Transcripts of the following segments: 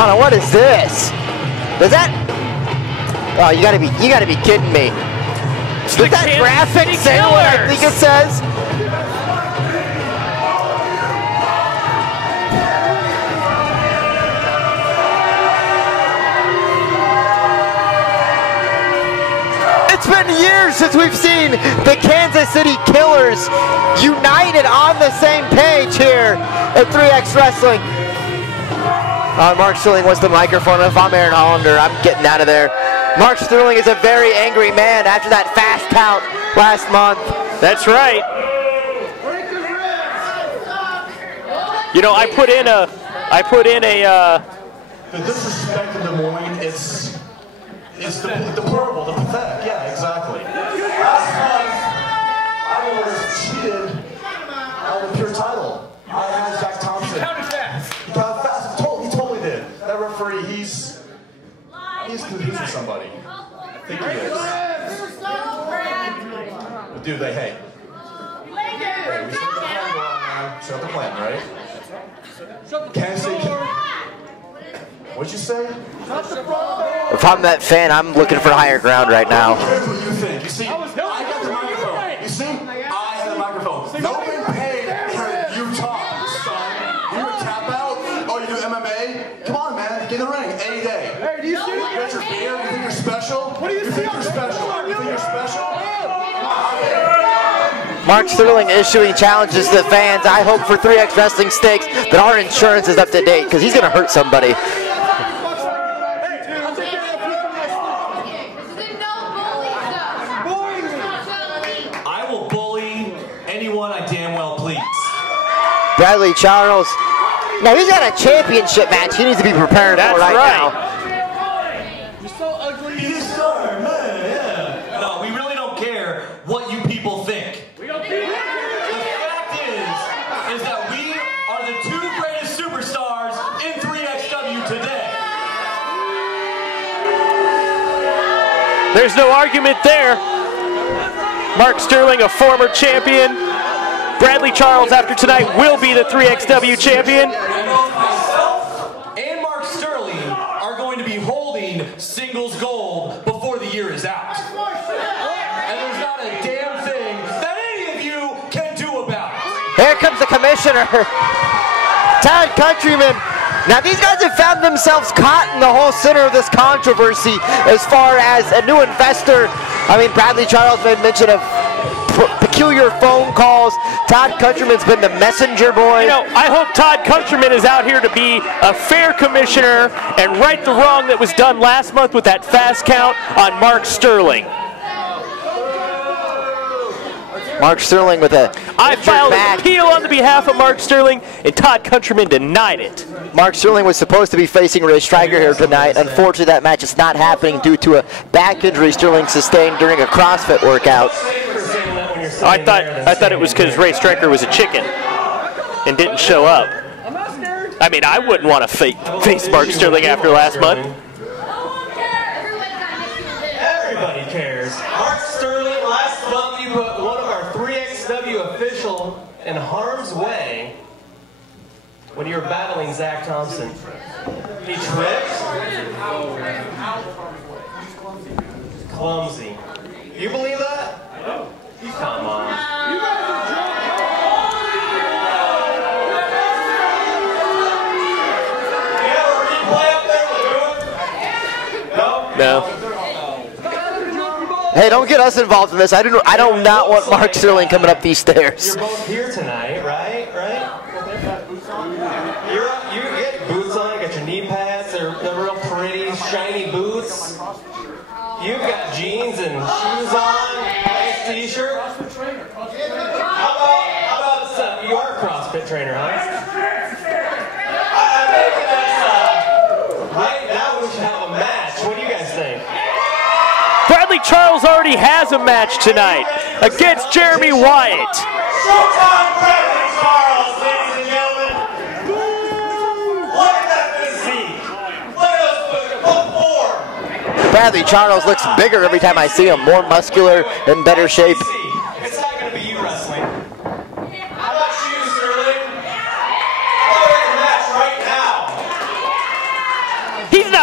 Oh no, what is this? Does that? Oh, you gotta be kidding me. Does that graphic say what I think it says? It's been years since we've seen the Kansas City Killers united on the same page here at 3X Wrestling. Mark Sterling wants the microphone. If I'm Aaron Hollander, I'm getting out of there. Mark Sterling is a very angry man after that fast count last month. That's right. You know, I put in a the disrespect of Des Moines, it's the horrible, the pathetic. Yeah, exactly. Last month, I was cheated out of the pure title. I had Jack Thompson. He counted fast. He counted fast. He totally did. That referee, he's confusing somebody. I think he is. But dude, hey, we set the plan going on. Set the plan, right? Can't say. What'd you say? If I'm that fan, I'm looking for higher ground right now. Here's what you think. You see, I got the microphone. You see, I have the microphone. No one paid for you talk, son. You a tap out? Oh, you do MMA? Come on, man. Get in the ring any day. Hey, do you see? You got your beer? You think you're special? What do you think you're special? You think you're special? Mark Sterling issuing challenges to the fans. I hope for 3X Wrestling stakes that our insurance is up to date, because he's going to hurt somebody. Bradley Charles. Now he's got a championship match he needs to be preparing for right now. You're so ugly. You are, man. Yeah. No, we really don't care what you people think. We don't care. The fact is that we are the two greatest superstars in 3XW today. There's no argument there. Mark Sterling, a former champion. Bradley Charles, after tonight, will be the 3XW champion. Myself and Mark Sterling are going to be holding singles gold before the year is out. And there's not a damn thing that any of you can do about it. Here comes the commissioner, Todd Countryman. Now these guys have found themselves caught in the whole center of this controversy as far as a new investor. I mean, Bradley Charles made mention of peculiar phone calls. Todd Countryman's been the messenger boy. You know, I hope Todd Countryman is out here to be a fair commissioner and right the wrong that was done last month with that fast count on Mark Sterling. Mark Sterling with a I filed an appeal on the behalf of Mark Sterling, and Todd Countryman denied it. Mark Sterling was supposed to be facing Ray Stryker here tonight. Unfortunately, that match is not happening due to a back injury Sterling sustained during a CrossFit workout. I thought it was because Ray Stryker was a chicken and didn't show up. I mean, I wouldn't want to face Mark Sterling after last month. Everybody cares. Mark Sterling, last month you put one of our 3XW official in harm's way when you were battling Zach Thompson. He tripped. Clumsy. You believe that? Come on. No. Hey, don't get us involved in this. I do not want Mark Sterling coming up these stairs. You're both here tonight, right? You get boots on, you got your knee pads, they're real pretty, shiny boots. You've got jeans and shoes on, nice t-shirt. How about you are a CrossFit trainer, huh? I'm thinking that's, right now we should have a match. What do you guys think? Bradley Charles already has a match tonight against Jeremy Wyatt. Showtime Bradley Charles, ladies and gentlemen. Look at that physique. Look at those form. Bradley Charles looks bigger every time I see him, more muscular, in better shape. It's not going to be you wrestling. How about you, Sterling? Let's match right now.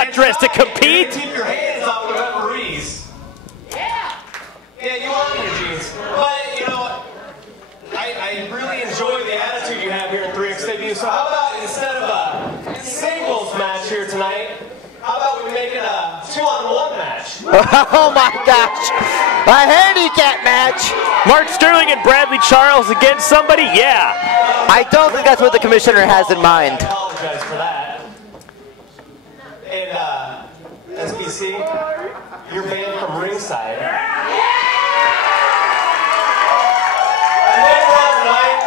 not dressed to compete. Keep your hands off the referees. Yeah, you are in your jeans. But, you know, I really enjoy the attitude you have here in 3XW. So how about instead of a singles match here tonight, how about we make it a 2-on-1 match? Oh my gosh. A handicap match. Mark Sterling and Bradley Charles against somebody? Yeah. I don't think that's what the commissioner has in mind. I apologize for that. And SBC, you're banned from ringside. And later on tonight,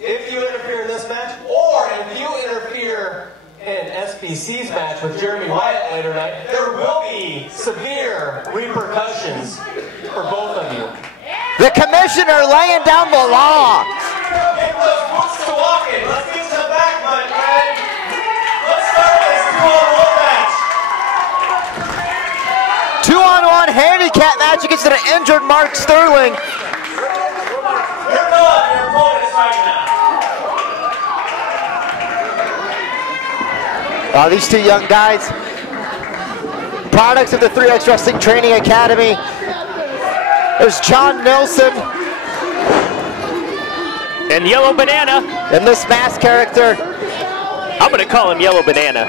if you interfere in this match, or if you interfere in SBC's match with Jeremy Wyatt later tonight, there will be severe repercussions for both of you. The commissioner laying down the law. Get those boots to walking. Let's get to the back, my friend. Let's start this 2-on-1 match. 2-on-1 handicap match against an injured Mark Sterling. You're good. Your opponent is right now. These two young guys, products of the 3X Wrestling Training Academy. There's John Nelson. And Yellow Banana. And this masked character. I'm going to call him Yellow Banana.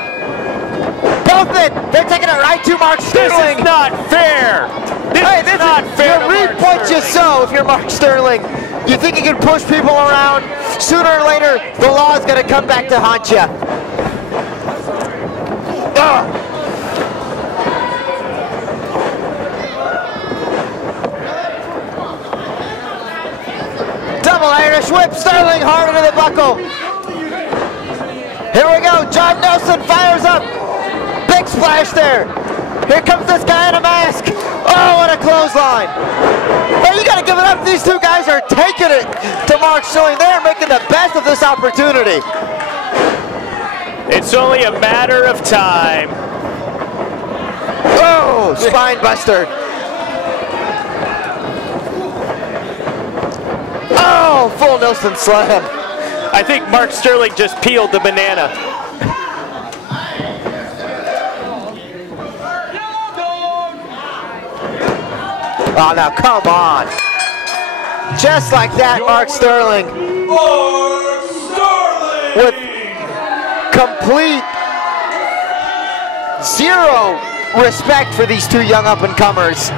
Both men, they're taking it right to Mark Sterling. This is not fair. This is not fair. You reap what you sow if you're Mark Sterling. You think you can push people around. Sooner or later, the law is going to come back to haunt you. Double Irish whip, Sterling hard into the buckle. Here we go, John Nelson fires up. Big splash there. Here comes this guy in a mask. Oh, what a clothesline. Hey, you gotta give it up. These two guys are taking it to Mark Sterling. They're making the best of this opportunity. It's only a matter of time. Oh, spine buster. Oh, full Nelson slam. I think Mark Sterling just peeled the banana. Oh, now come on. Just like that, Mark Sterling. With complete zero respect for these two young up-and-comers.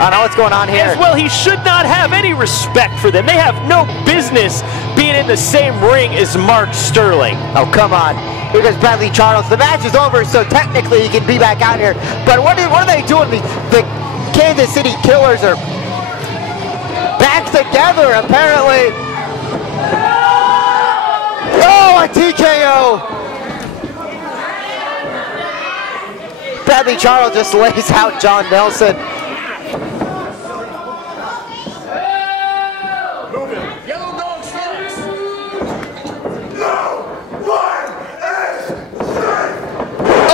I know what's going on here. As well, he should not have any respect for them. They have no business being in the same ring as Mark Sterling. Oh, come on. Here goes Bradley Charles. The match is over, so technically he can be back out here. But what are they doing? The Kansas City Killers are back together, apparently. Oh, a TKO. Bradley Charles just lays out John Nelson.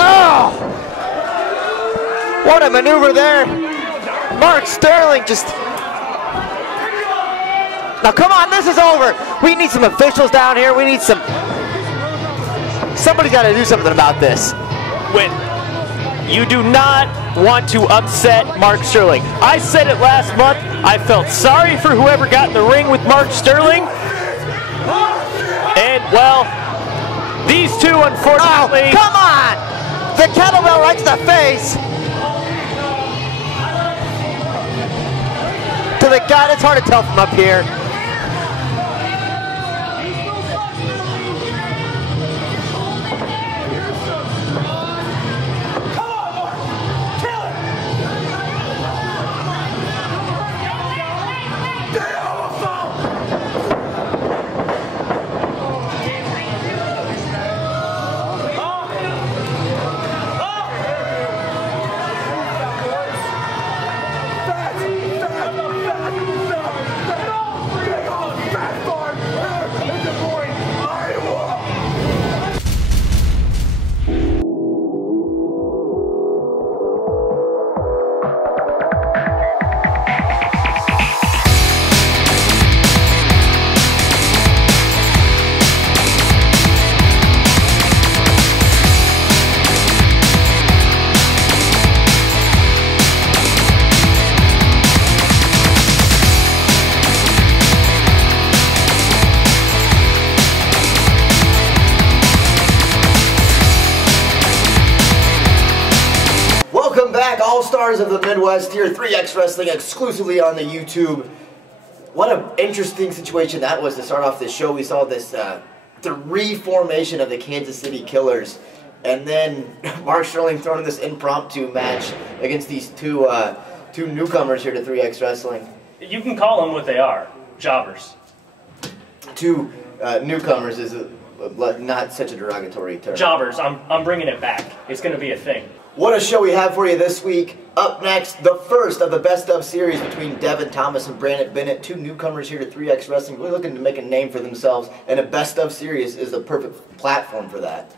Oh! What a maneuver there. Mark Sterling just... Now come on, this is over. We need some officials down here. We need some... Somebody's got to do something about this. When you do not want to upset Mark Sterling. I said it last month. I felt sorry for whoever got in the ring with Mark Sterling. And, well, these two, unfortunately... Oh, come on! The kettlebell likes the face. To the guy, it's hard to tell from up here. All-Stars of the Midwest here, 3X Wrestling, exclusively on the YouTube. What an interesting situation that was to start off this show. We saw this the reformation of the Kansas City Killers, and then Mark Sterling throwing this impromptu match against these two newcomers here to 3X Wrestling. You can call them what they are, jobbers. Two newcomers is not such a derogatory term. Jobbers, I'm bringing it back. It's going to be a thing. What a show we have for you this week. Up next, the first of the best of series between Devin Thomas and Brandon Bennett, two newcomers here to 3X Wrestling, really looking to make a name for themselves, and a best of series is the perfect platform for that.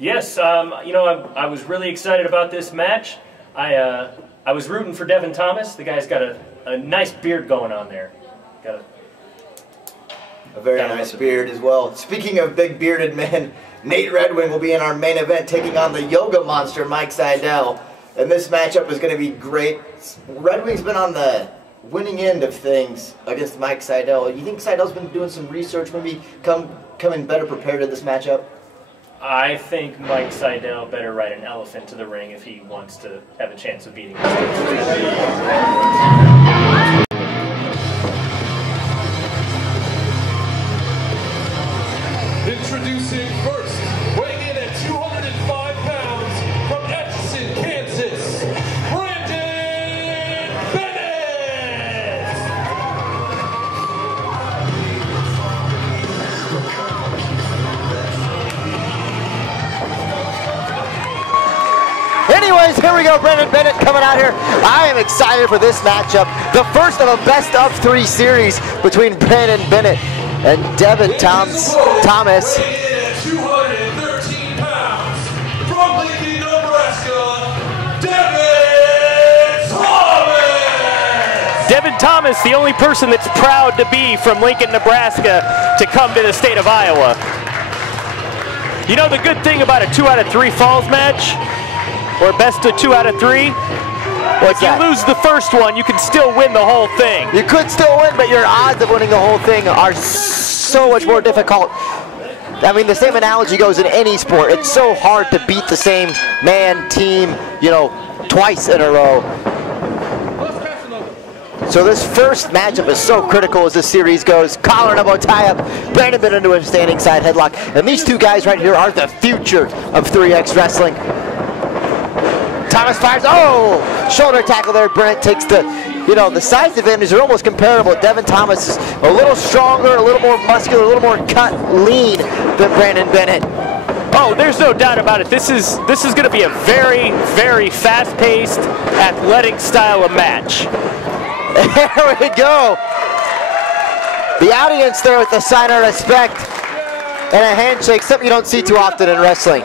Yes, you know, I was really excited about this match. I was rooting for Devin Thomas. The guy's got a nice beard going on there. Got a very nice beard as well. Speaking of big bearded men, Nate Redwing will be in our main event taking on the yoga monster Mike Seidel. And this matchup is going to be great. Redwing's been on the winning end of things against Mike Seidel. You think Seidel's been doing some research, maybe coming better prepared to this matchup? I think Mike Seidel better ride an elephant to the ring if he wants to have a chance of beating him. Introducing first, weighing in at 205 pounds from Atchison, Kansas, Brandon Bennett! Anyways, here we go, Brandon Bennett coming out here. I am excited for this matchup. The first of a best of 3 series between Brandon Bennett and Devin Thomas. 213 pounds from Lincoln, Nebraska, Devin Thomas! Devin Thomas, the only person that's proud to be from Lincoln, Nebraska, to come to the state of Iowa. You know the good thing about a 2 out of 3 falls match, or best of 2 out of 3? If you lose the first one, you can still win the whole thing. You could still win, but your odds of winning the whole thing are so much more difficult. I mean, the same analogy goes in any sport. It's so hard to beat the same man, team, you know, twice in a row. So this first matchup is so critical as this series goes. Collar and elbow tie-up, Brandon Bennett into a standing side headlock. And these two guys right here are the future of 3X Wrestling. Thomas fires, oh! Shoulder tackle there. Brent takes the, you know, the size advantages are almost comparable. Devin Thomas is a little stronger, a little more muscular, a little more cut, lean than Brandon Bennett. Oh, there's no doubt about it. This is going to be a very, very fast-paced, athletic style of match. There we go. The audience there with a sign of respect and a handshake, something you don't see too often in wrestling.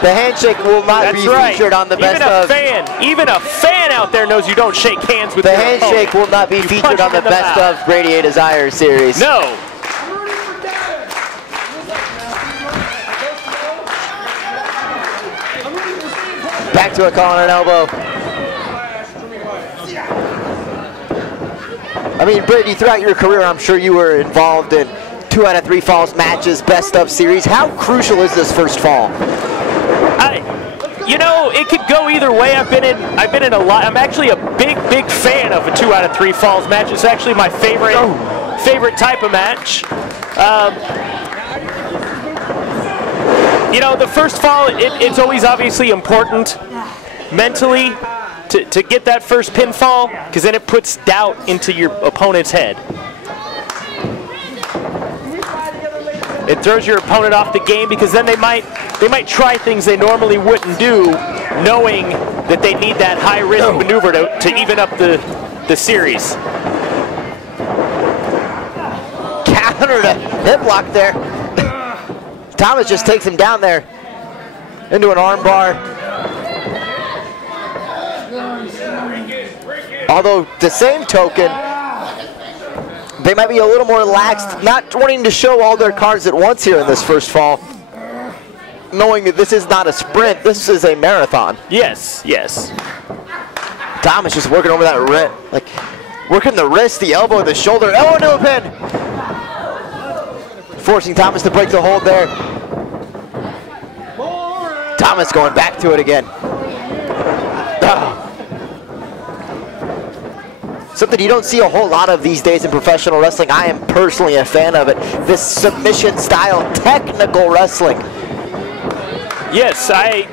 The handshake will not be featured on the best of. Even a fan out there knows you don't shake hands with the handshake will not be featured on the best of Radiate Desire series. No. Back to a collar and elbow. I mean, Brittany, throughout your career, I'm sure you were involved in 2 out of 3 falls matches, best of series. How crucial is this first fall? You know, it could go either way. I've been in a lot. I'm actually a big fan of a 2 out of 3 falls match. It's actually my favorite type of match. You know, the first fall, it's always obviously important mentally to get that first pinfall, because then it puts doubt into your opponent's head. It throws your opponent off the game, because then they might try things they normally wouldn't do, knowing that they need that high-risk maneuver to even up the series. Counter to hip lock there. Thomas just takes him down there into an arm bar. Although, the same token, they might be a little more laxed, not wanting to show all their cards at once here in this first fall, knowing that this is not a sprint, this is a marathon. Yes, yes. Thomas just working over that wrist, like working the wrist, the elbow, the shoulder, elbow into a pin. Forcing Thomas to break the hold there. Thomas going back to it again. Something you don't see a whole lot of these days in professional wrestling. I am personally a fan of it. This submission style, technical wrestling. Yes, I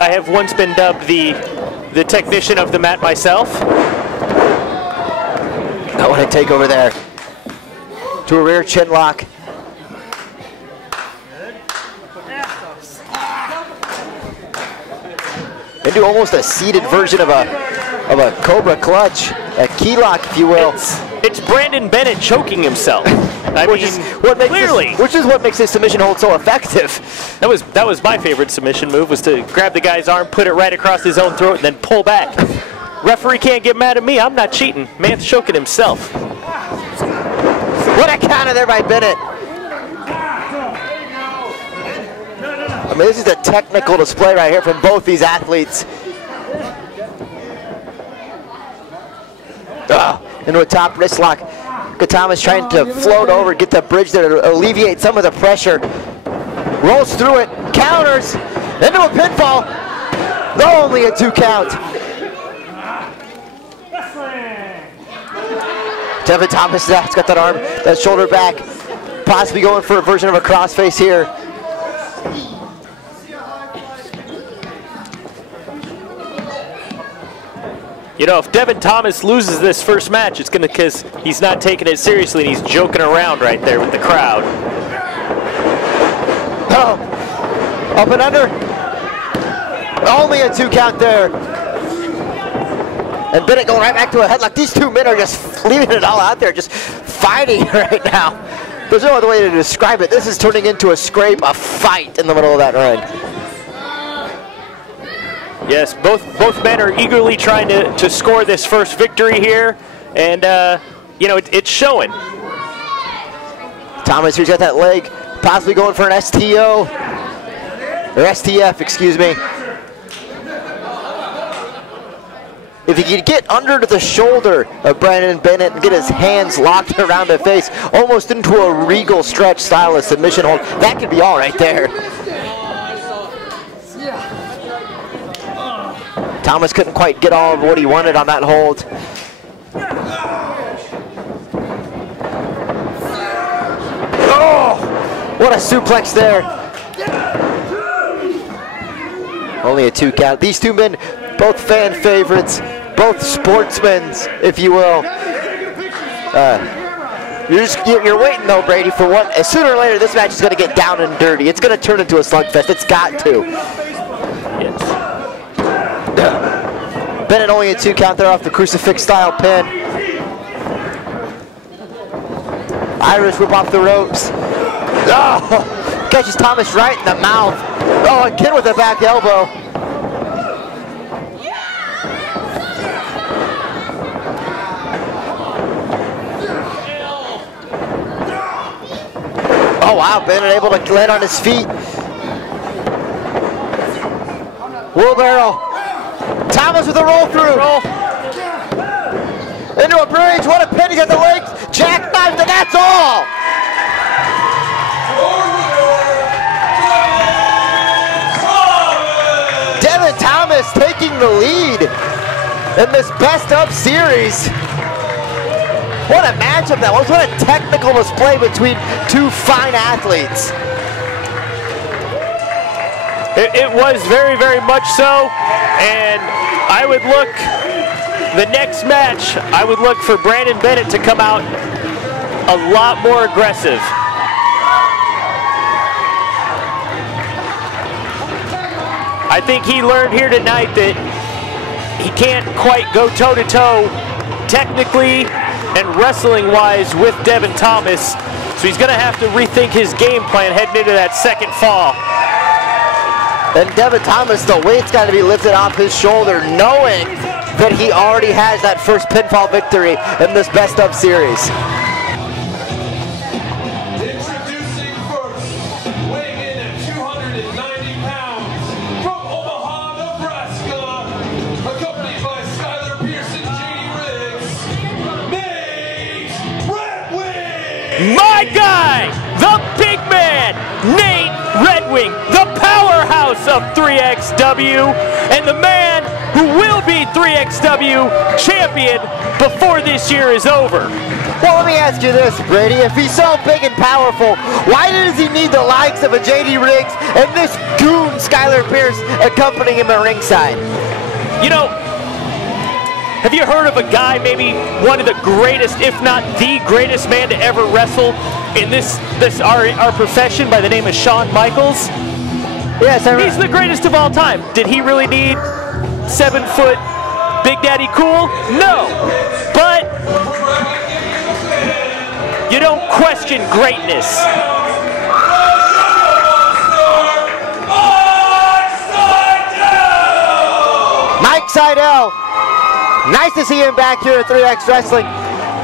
have once been dubbed the technician of the mat myself. I want to take over there to a rear chin lock. Into almost a seated version of a Cobra clutch, a key lock, if you will. It's Brandon Bennett choking himself. Which is what makes this submission hold so effective. That was my favorite submission move, was to grab the guy's arm, put it right across his own throat, and then pull back. Referee can't get mad at me. I'm not cheating. Man's choking himself. What a counter there by Bennett. I mean, this is a technical display right here from both these athletes. Into a top wrist lock. Thomas trying to float over, get the bridge there to alleviate some of the pressure. Rolls through it, counters, into a pinfall. Only a 2 count. Devin Thomas has got that arm, that shoulder back. Possibly going for a version of a crossface here. You know, if Devin Thomas loses this first match, it's because he's not taking it seriously and he's joking around right there with the crowd. Oh, up and under. Only a 2 count there. And Bennett going right back to a headlock. These two men are just leaving it all out there, just fighting right now. There's no other way to describe it. This is turning into a scrape, a fight in the middle of that ring. Yes, both men are eagerly trying to score this first victory here, and you know, it's showing. Thomas here's got that leg, possibly going for an STO, or STF, excuse me. If he could get under to the shoulder of Brandon Bennett and get his hands locked around the face, almost into a regal stretch style of submission hold, that could be all right there. Thomas couldn't quite get all of what he wanted on that hold. Oh, what a suplex there. Only a 2 count. These two men, both fan favorites, both sportsmen, if you will. You're waiting though, Brady, for what? Sooner or later, this match is going to get down and dirty. It's going to turn into a slugfest. It's got to. Yes. Bennett only a 2 count there off the crucifix style pin. Irish whip off the ropes. Oh, catches Thomas right in the mouth. Oh, again with a back elbow. Oh wow, Bennett able to land on his feet. Wheelbarrow. Thomas with a roll through. Into a bridge. What a pin. He's got the legs jackknifed, and that's all. Devin Thomas taking the lead in this best of series. What a matchup that was. What a technical display between two fine athletes. It was very, very much so, and I would look, the next match, I would look for Brandon Bennett to come out a lot more aggressive. I think he learned here tonight that he can't quite go toe-to-toe technically and wrestling-wise with Devin Thomas, so he's going to have to rethink his game plan heading into that second fall. And Devin Thomas, the weight's got to be lifted off his shoulder, knowing that he already has that first pinfall victory in this best of series. Introducing first, weighing in at 290 pounds, from Omaha, Nebraska, accompanied by Skylar Pearson, J.D. Riggs, Nate Redwing! My guy, the big man, Nate Redwing. Redwing, the powerhouse of 3XW, and the man who will be 3XW champion before this year is over. Well, let me ask you this, Brady. If he's so big and powerful, why does he need the likes of a JD Riggs and this goon Skylar Pierce accompanying him at ringside? You know, have you heard of a guy, maybe one of the greatest, if not the greatest man to ever wrestle in our profession, by the name of Shawn Michaels? Yes, he's the greatest of all time. Did he really need 7-foot Big Daddy Cool? No, but you don't question greatness. Mike Seidel. Nice to see him back here at 3X Wrestling.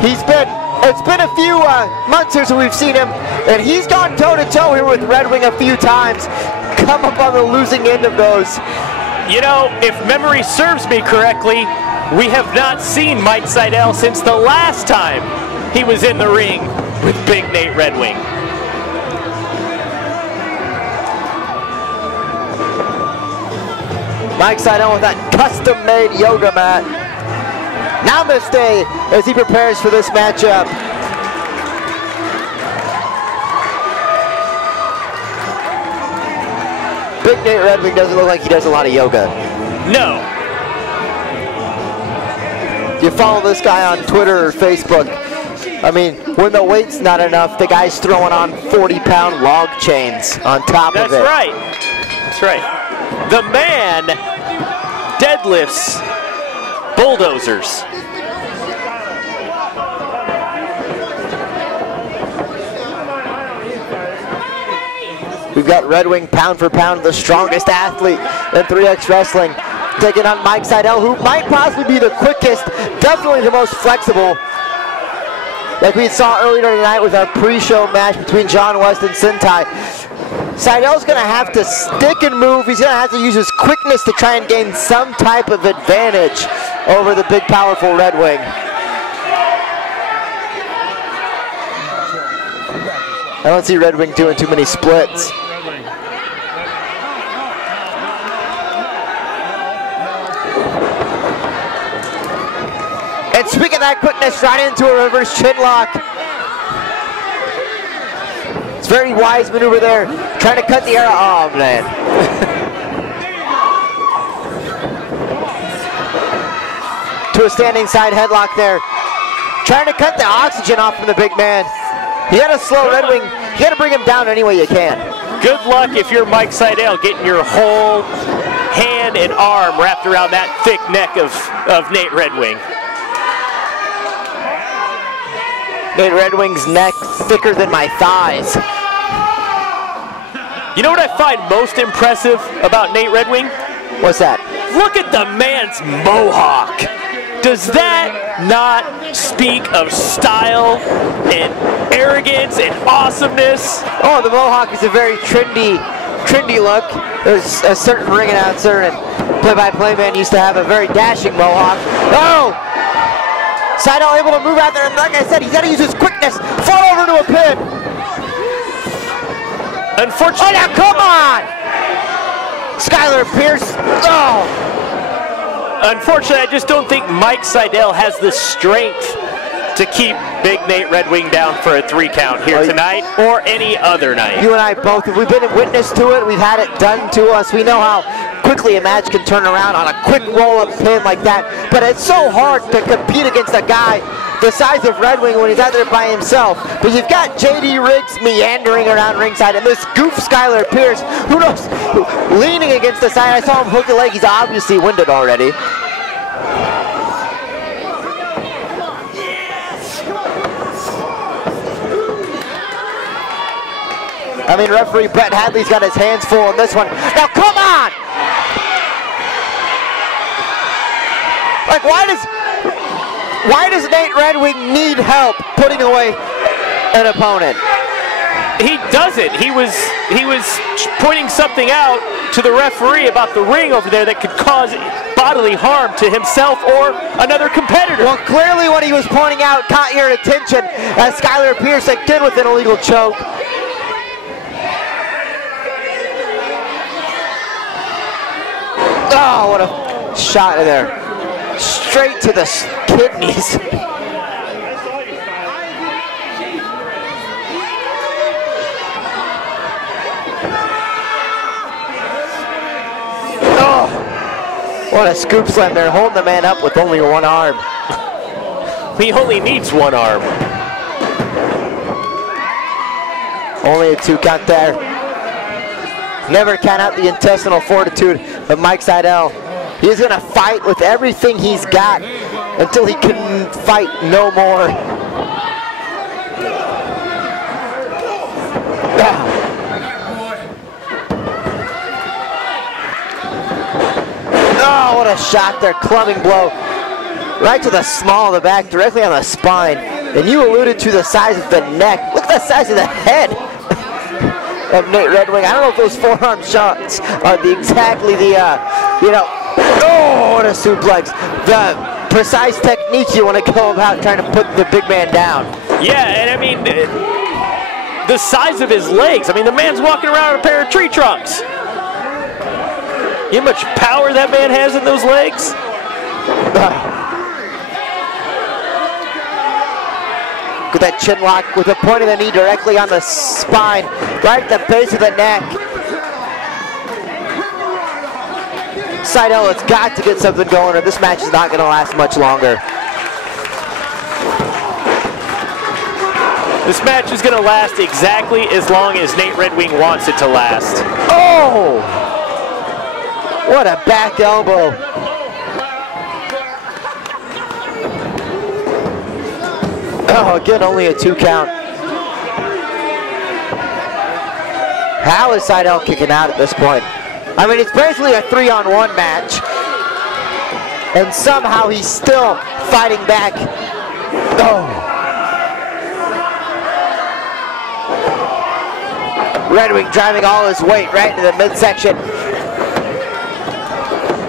It's been a few months here since we've seen him, and he's gone toe-to-toe here with Redwing a few times. Come up on the losing end of those. You know, if memory serves me correctly, we have not seen Mike Seidel since the last time he was in the ring with Big Nate Redwing. Mike Seidel with that custom-made yoga mat. Namaste as he prepares for this matchup. Big Nate Redwing doesn't look like he does a lot of yoga. No. You follow this guy on Twitter or Facebook. I mean, when the weight's not enough, the guy's throwing on 40-pound log chains on top of it. That's right. That's right. The man deadlifts bulldozers. We've got Redwing pound for pound, the strongest athlete in 3X Wrestling, taking on Mike Seidel, who might possibly be the quickest, definitely the most flexible. Like we saw earlier tonight with our pre-show match between John West and Sentai. Seidel's going to have to stick and move. He's going to have to use his quickness to try and gain some type of advantage over the big, powerful Redwing. I don't see Redwing doing too many splits. And speaking of that quickness, right into a reverse chin lock. It's a very wise maneuver there, trying to cut the air. Oh, man. To a standing side headlock there. Trying to cut the oxygen off from the big man. You gotta slow Redwing. You gotta bring him down any way you can. Good luck if you're Mike Seidel getting your whole hand and arm wrapped around that thick neck of Nate Redwing. Nate Redwing's neck thicker than my thighs. You know what I find most impressive about Nate Redwing? What's that? Look at the man's mohawk. Does that not speak of style and arrogance and awesomeness? Oh, the mohawk is a very trendy look. There's a certain ring announcer and play-by-play man used to have a very dashing mohawk. Oh! Seidel able to move out there, and like I said, he's got to use his quickness. Fall over to a pin. Unfortunately, oh, now come on! Skylar Pierce. Oh! Unfortunately, I just don't think Mike Seidel has the strength to keep Big Nate Redwing down for a 3 count here tonight or any other night. You and I both, we've been a witness to it. We've had it done to us. We know how quickly a match can turn around on a quick roll-up pin like that. But it's so hard to compete against a guy the size of Redwing when he's out there by himself. But you've got JD Riggs meandering around ringside, and this goof Skylar Pierce, who knows, leaning against the side. I saw him hook the leg. He's obviously winded already. I mean, referee Brett Hadley's got his hands full on this one. Now, come on! Like, why does Nate Redwing need help putting away an opponent? He doesn't. He was pointing something out to the referee about the ring over there that could cause bodily harm to himself or another competitor. Well, clearly what he was pointing out caught your attention as Skylar Pierce again with an illegal choke. Oh, what a shot in there. Straight to the kidneys. Oh, what a scoop slam there, holding the man up with only one arm. He only needs one arm. Only a 2 count there. Never count out the intestinal fortitude of Mike Seidel. He's gonna fight with everything he's got until he can fight no more. Oh, what a shot there, clubbing blow. Right to the small of the back, directly on the spine. And you alluded to the size of the neck. Look at the size of the head of Nate Redwing. I don't know if those forearm shots are exactly the, oh, what a suplex. The precise technique you want to go about trying to put the big man down. Yeah, and I mean, the size of his legs. I mean, the man's walking around with a pair of tree trunks. You know how much power that man has in those legs? With that chin lock, with the point of the knee directly on the spine, right at the base of the neck. Seidel has got to get something going or this match is not going to last much longer. This match is going to last exactly as long as Nate Redwing wants it to last. Oh! What a back elbow. Oh, again, only a 2 count. How is Seidel kicking out at this point? I mean, it's basically a 3-on-1 match. And somehow he's still fighting back. Oh. Redwing driving all his weight right into the midsection.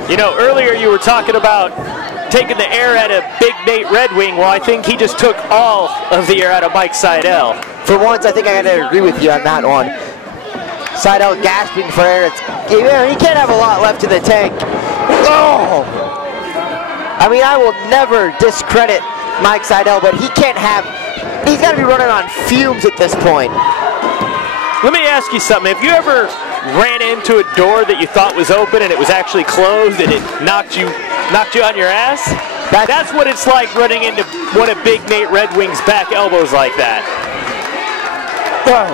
You know, earlier you were talking about taking the air out of Big Nate Redwing. Well, I think he just took all of the air out of Mike Seidel. For once, I think I gotta agree with you on that one. Seidel gasping for air. He can't have a lot left in the tank. Oh! I mean, I will never discredit Mike Seidel, but he's got to be running on fumes at this point. Let me ask you something. Have you ever ran into a door that you thought was open and it was actually closed and it knocked you on your ass? That's what it's like running into one of Big Nate Redwing's back elbows like that. Whoa.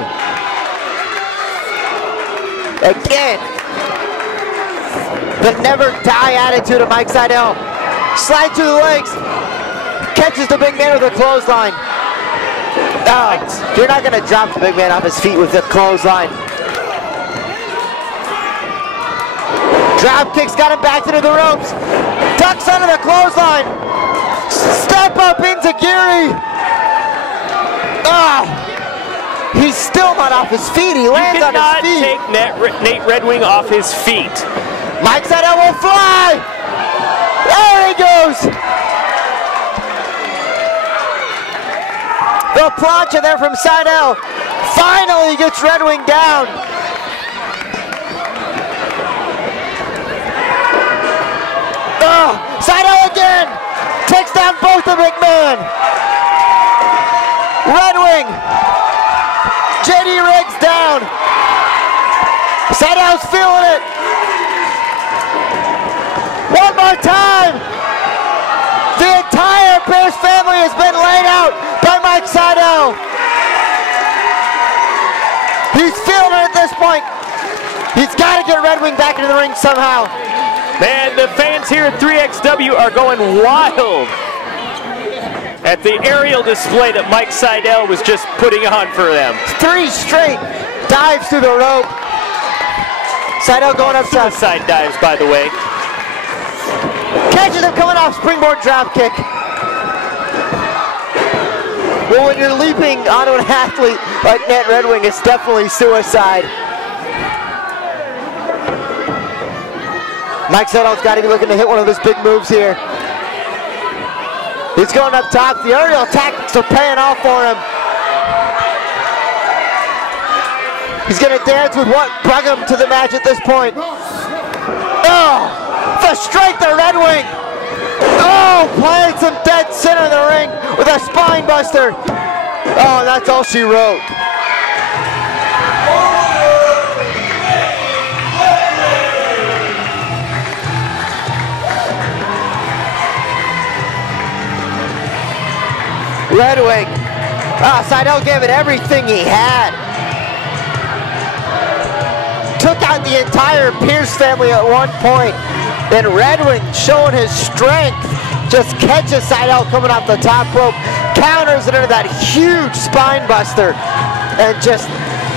Again, the never die attitude of Mike Seidel. Slide to the legs, catches the big man with a clothesline. Oh, you're not going to drop the big man off his feet with the clothesline. Drop kicks got him back into the ropes. Ducks under the clothesline. Step up into Geary. Oh, he's still not off his feet. He lands on his feet. You cannot take Nate Redwing off his feet. Mike Seidel will fly. There he goes. The plancha there from Seidel. Finally gets Redwing down. Oh, Seidel again. Takes down both the big man. Redwing. JD Riggs down. Seidel's feeling it. One more time. The entire Pierce family has been laid out by Mike Seidel. He's feeling it at this point. He's got to get Redwing back into the ring somehow. Man, the fans here at 3XW are going wild at the aerial display that Mike Seidel was just putting on for them. 3 straight dives through the rope. Seidel going up top. Suicide dives, by the way. Catches him coming off springboard drop kick. Well, when you're leaping onto an athlete like Nate Redwing, it's definitely suicide. Mike Seidel's got to be looking to hit one of his big moves here. He's going up top. The aerial tactics are paying off for him. He's going to dance with what brought him to the match at this point. Oh! the strength of Redwing. Oh, playing some dead center of the ring with a spine buster. Oh, that's all she wrote. Redwing. Seidel gave it everything he had. Took out the entire Pierce family at one point. Then Redwing, showing his strength, just catches Seidel coming off the top rope, counters it into that huge spine buster, and just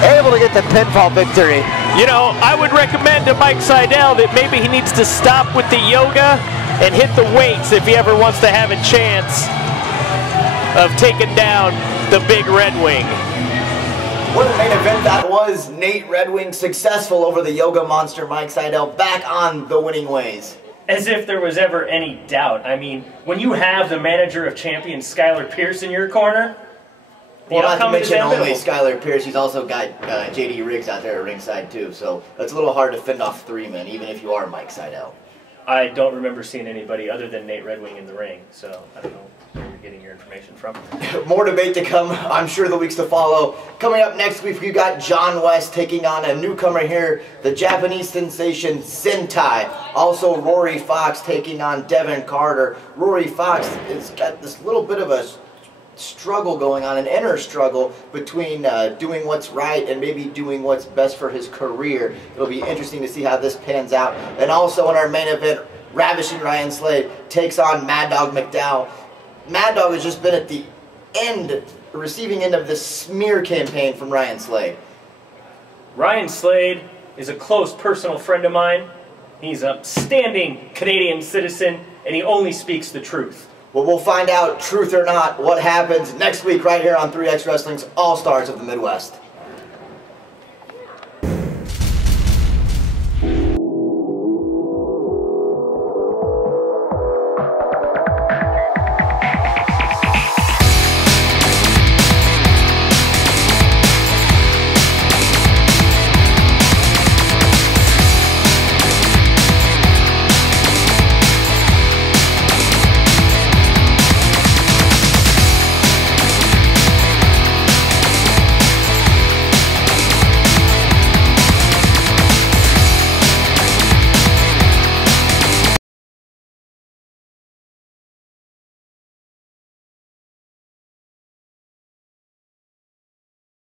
able to get the pinfall victory. You know, I would recommend to Mike Seidel that maybe he needs to stop with the yoga and hit the weights if he ever wants to have a chance of taking down the big Redwing. What a main event that was. Nate Redwing successful over the yoga monster Mike Seidel, back on the winning ways. As if there was ever any doubt. I mean, when you have the manager of champions, Skylar Pierce, in your corner, well, not to mention only Skylar Pierce, he's also got JD Riggs out there at ringside too, so it's a little hard to fend off three men, even if you are Mike Seidel. I don't remember seeing anybody other than Nate Redwing in the ring, so I don't know where you're getting your information from. More debate to come, I'm sure, the weeks to follow. Coming up next week, we've got John West taking on a newcomer here, the Japanese sensation Sentai. Also, Rory Fox taking on Devin Carter. Rory Fox has got this little bit of a struggle going on, an inner struggle between doing what's right and maybe doing what's best for his career. It'll be interesting to see how this pans out. And also in our main event, Ravishing Ryan Slade takes on Mad Dog McDowell. Mad Dog has just been at the end, the receiving end of this smear campaign from Ryan Slade. Ryan Slade is a close personal friend of mine. He's an upstanding Canadian citizen, and he only speaks the truth. Well, we'll find out, truth or not, what happens next week right here on 3X Wrestling's All-Stars of the Midwest.